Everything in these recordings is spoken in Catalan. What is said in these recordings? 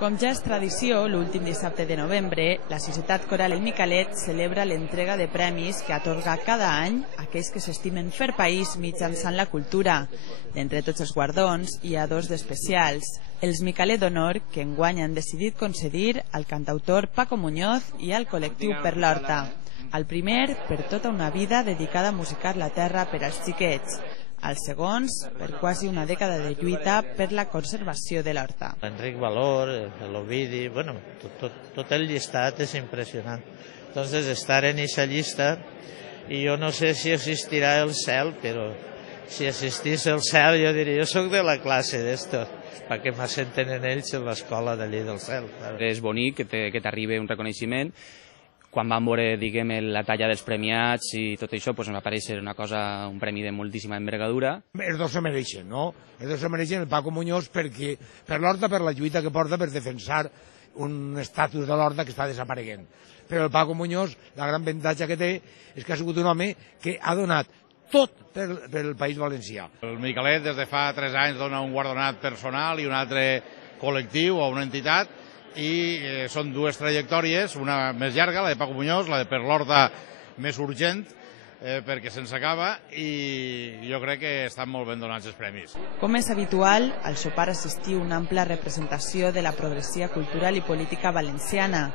Com ja és tradició, l'últim dissabte de novembre, la Societat Coral El Micalet celebra l'entrega de premis que atorga cada any a aquells que s'estimen fer país mitjançant la cultura. D'entre tots els guardons hi ha dos d'especials. Els Micalet d'Honor, que enguany han decidit concedir al cantautor Paco Muñoz i al col·lectiu Per l'Horta. El primer, per tota una vida dedicada a musicar la terra per als xiquets. Els segons, per quasi una dècada de lluita per la conservació de l'horta. Enric Valor, l'Ovidi, bueno, tot el llistat és impressionant. Entonces, estar en aquesta llista, i jo no sé si existirà el cel, però si existís el cel, jo diria, jo soc de la classe d'estos, perquè m'assenten en ells en l'escola d'allí del cel. És bonic que t'arribi un reconeixement. Quan vam veure, diguem, la talla dels premiats i tot això, em va parèixer un premi de moltíssima envergadura. Els dos se mereixen, no? Els dos se mereixen, el Paco Muñoz, perquè per l'Horta, per la lluita que porta per defensar un estatus de l'Horta que està desapareguent. Però el Paco Muñoz, la gran avantatge que té, és que ha sigut un home que ha donat tot pel País Valencià. El Micalet des de fa 3 anys dona un guardonat personal i un altre col·lectiu o una entitat, i són dues trajectòries, una més llarga, la de Paco Muñoz, la de Per l'Horta més urgent, perquè se'ns acaba, i jo crec que estan molt ben donats els premis. Com és habitual, al sopar assistiu una ampla representació de la progressia cultural i política valenciana.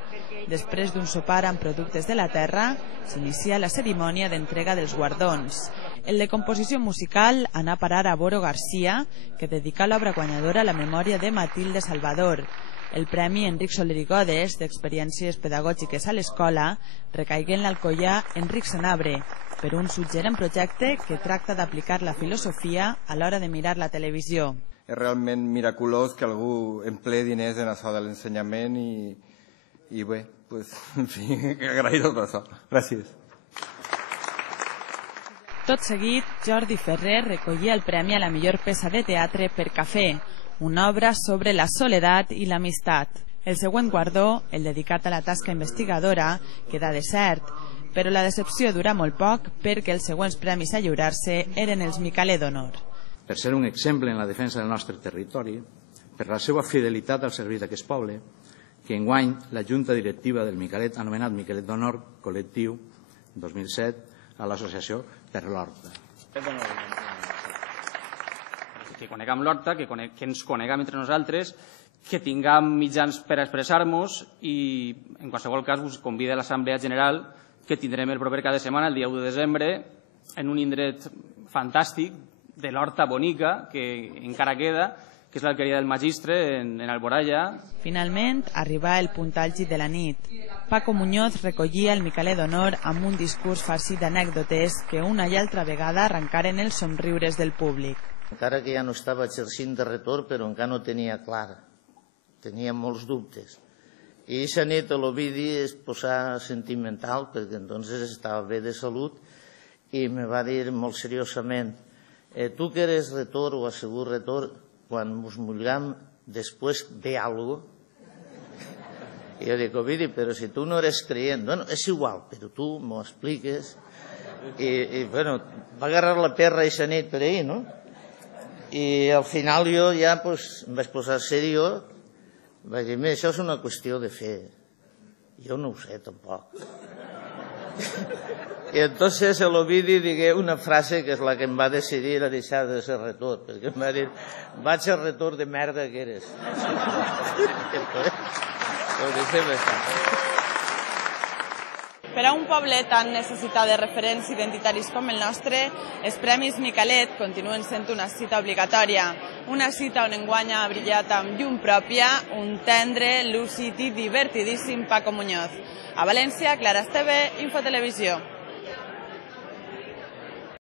Després d'un sopar amb productes de la terra, s'inicia la cerimònia d'entrega dels guardons. El de composició musical anà a parar a Boro García, que dedica l'obra guanyadora a la memòria de Matilde Salvador. El Premi Enric Soler i Godes, d'Experiències Pedagògiques a l'Escola, recaigué en l'alcoià Enric Senabre, per un suggerent projecte que tracta d'aplicar la filosofia a l'hora de mirar la televisió. És realment miraculós que algú empleï diners en això de l'ensenyament i bé, en fi, agrair tot això. Gràcies. Tot seguit, Jordi Ferrer recollia el premi a la millor peça de teatre per Cafè, una obra sobre la soledat i l'amistat. El següent guardó, el dedicat a la tasca investigadora, queda desert, però la decepció dura molt poc perquè els següents premis a lliurar-se eren els Micalet d'Honor. Per ser un exemple en la defensa del nostre territori, per la seva fidelitat al servei d'aquest poble, que enguany la Junta Directiva del Micalet ha anomenat Micalet d'Honor Col·lectiu 2007 a l'associació Per l'Horta. Que coneguem l'Horta, que ens coneguem entre nosaltres, que tinguem mitjans per expressar-nos i, en qualsevol cas, us convida a l'Assemblea General que tindrem el proper cada setmana, el dia 1 de desembre, en un indret fantàstic de l'Horta bonica, que encara queda, que és l'Alqueria del Magistre, en Alboraya. Finalment, arribà el punt àlgid de la nit. Paco Muñoz recollia el Micalet d'Honor amb un discurs farcit d'anècdotes que una i altra vegada arrencaren els somriures del públic. Encara que ja no estava exercint de retor, però encara no tenia clara. Tenia molts dubtes. I aquesta nit a l'Ovidi es posà sentimental, perquè entonces estava bé de salut, i me va dir molt seriosament: tu que eres retor o assegut retor, quan ens mulgam, després ve algo? I jo dic: Ovidi, però si tu no eres creient. Bueno, és igual, però tu m'ho expliques. I bueno, va agarrar la perra aquesta nit per ahir, no? I al final jo ja em vaig posar seriós, vaig dir: això és una qüestió de fe. Jo no ho sé, tampoc. I entonces l'Ovidi digué una frase que és la que em va decidir a deixar de ser retor, perquè em va dir: vaig ser retor de merda que eres. Ho deixem estar. Per a un poble tan necessitat de referents identitaris com el nostre, els Premis Micalet continuen sent una cita obligatòria. Una cita on enguany ha brillat amb llum pròpia un tendre, lúcid i divertidíssim Paco Muñoz. A València, Clara Esteve, Infotelevisió.